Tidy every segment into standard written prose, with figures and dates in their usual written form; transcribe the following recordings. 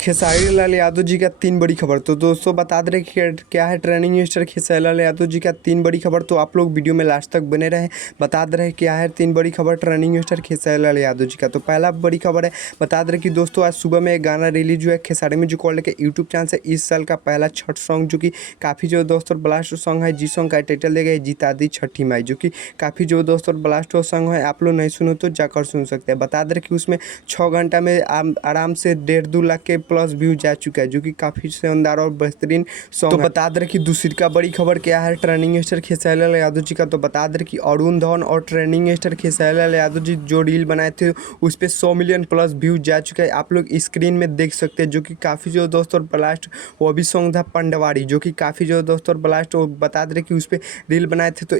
खेसारी लाल यादव जी का 3 बड़ी खबर। तो दोस्तों बता दे कि क्या है ट्रेंडिंग मिनिस्टर खेसारी लाल यादव जी का 3 बड़ी खबर। तो आप लोग वीडियो में लास्ट तक बने रहें। बता दे रहे क्या है 3 बड़ी खबर ट्रेंडिंग मिनिस्टर खेसारी लाल यादव जी का। तो पहला बड़ी खबर है, बता दे कि दोस्तों आज सुबह में एक गाना रिलीज हुआ है खेसारी म्यूजिक वर्ल्ड के यूट्यूब चैनल से। इस साल का पहला छठ सॉन्ग जो कि काफ़ी जो दोस्तों ब्लास्ट सॉन्ग है। जिस सॉन्ग का टाइटल देगा जीता दी छठी माई, जो कि काफ़ी जो दोस्तों ब्लास्ट सॉन्ग है। आप लोग नहीं सुनो तो जाकर सुन सकते हैं। बता दें कि उसमें 6 घंटा में आराम से 1.5-2 लाख के प्लस व्यू जा चुका है, जो कि काफ़ी शानदार और बेहतरीन सॉन्ग। तो बता दें कि दूसरी का बड़ी खबर क्या है ट्रेंडिंग स्टार खेसारी लाल यादव जी का। तो बता दें कि अरुण धवन और ट्रेंडिंग स्टार खेसारी लाल यादव जी जो रील बनाए थे उस पर 100 मिलियन प्लस व्यू जा चुका है। आप लोग स्क्रीन में देख सकते हैं, जो कि काफ़ी जो दोस्तों ब्लास्ट वो भी सॉन्ग था पंडवाड़ी, जो कि काफ़ी जो दोस्तों ब्लास्ट वो बता दें कि उस पर रील बनाए थे तो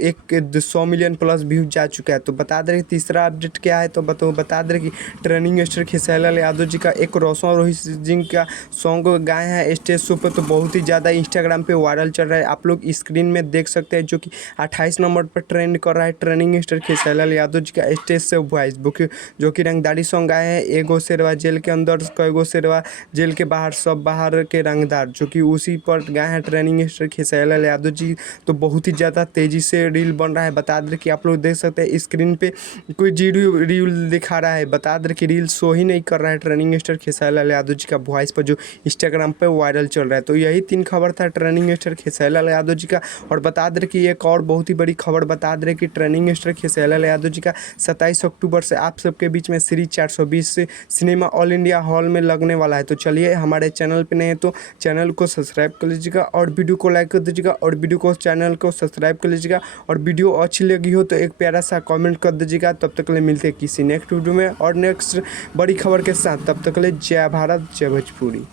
100 मिलियन प्लस व्यू जा चुका है। तो बता दें तीसरा अपडेट क्या है, तो बता दें कि ट्रेंडिंग स्टार खेसारी लाल यादव जी का एक रोशन रोहित सिंह का सॉन्ग गाए हैं स्टेज शो पर। तो बहुत ही ज़्यादा इंस्टाग्राम पे वायरल चल रहा है। आप लोग स्क्रीन में देख सकते हैं, जो कि 28 नंबर पर ट्रेंड कर रहा है ट्रेंडिंग स्टार खेसारी लाल यादव जी का स्टेज से वॉइस बुक, जो कि रंगदारी सॉन्ग गाए हैं। एगो शेरवा जेल के अंदर, कईगो शेरवा जेल के बाहर, सब बाहर के रंगदार, जो कि उसी पर गाए हैं ट्रेंडिंग स्टार खेसारी लाल यादव जी। तो बहुत ही ज़्यादा तेज़ी से रील बन रहा है। बता दें कि आप लोग देख सकते हैं स्क्रीन पे कोई जीरो रील दिखा रहा है। बता दें कि रील शो ही नहीं कर रहा है ट्रेंडिंग स्टार खेसारी लाल यादव जी का वॉइस पर, जो इंस्टाग्राम पे वायरल चल रहा है। तो यही 3 खबर था ट्रेंडिंग स्टार खेसारी लाल यादव जी का। और बता दें कि एक और बहुत ही बड़ी खबर बता दें कि ट्रेंडिंग स्टार खेसारी लाल यादव जी का 27 अक्टूबर से आप सबके बीच में सीरीज 420 से सिनेमा ऑल इंडिया हॉल में लगने वाला है। तो चलिए, हमारे चैनल पे नए हैं तो चैनल को सब्सक्राइब कर लीजिएगा और वीडियो को लाइक कर दीजिएगा और वीडियो को चैनल को सब्सक्राइब कर लीजिएगा। और वीडियो अच्छी लगी हो तो एक प्यारा सा कमेंट कर दीजिएगा। तब तक के लिए मिलते हैं किसी नेक्स्ट वीडियो में और नेक्स्ट बड़ी खबर के साथ। तब तक के लिए जय भारत, जय भोजपुरी।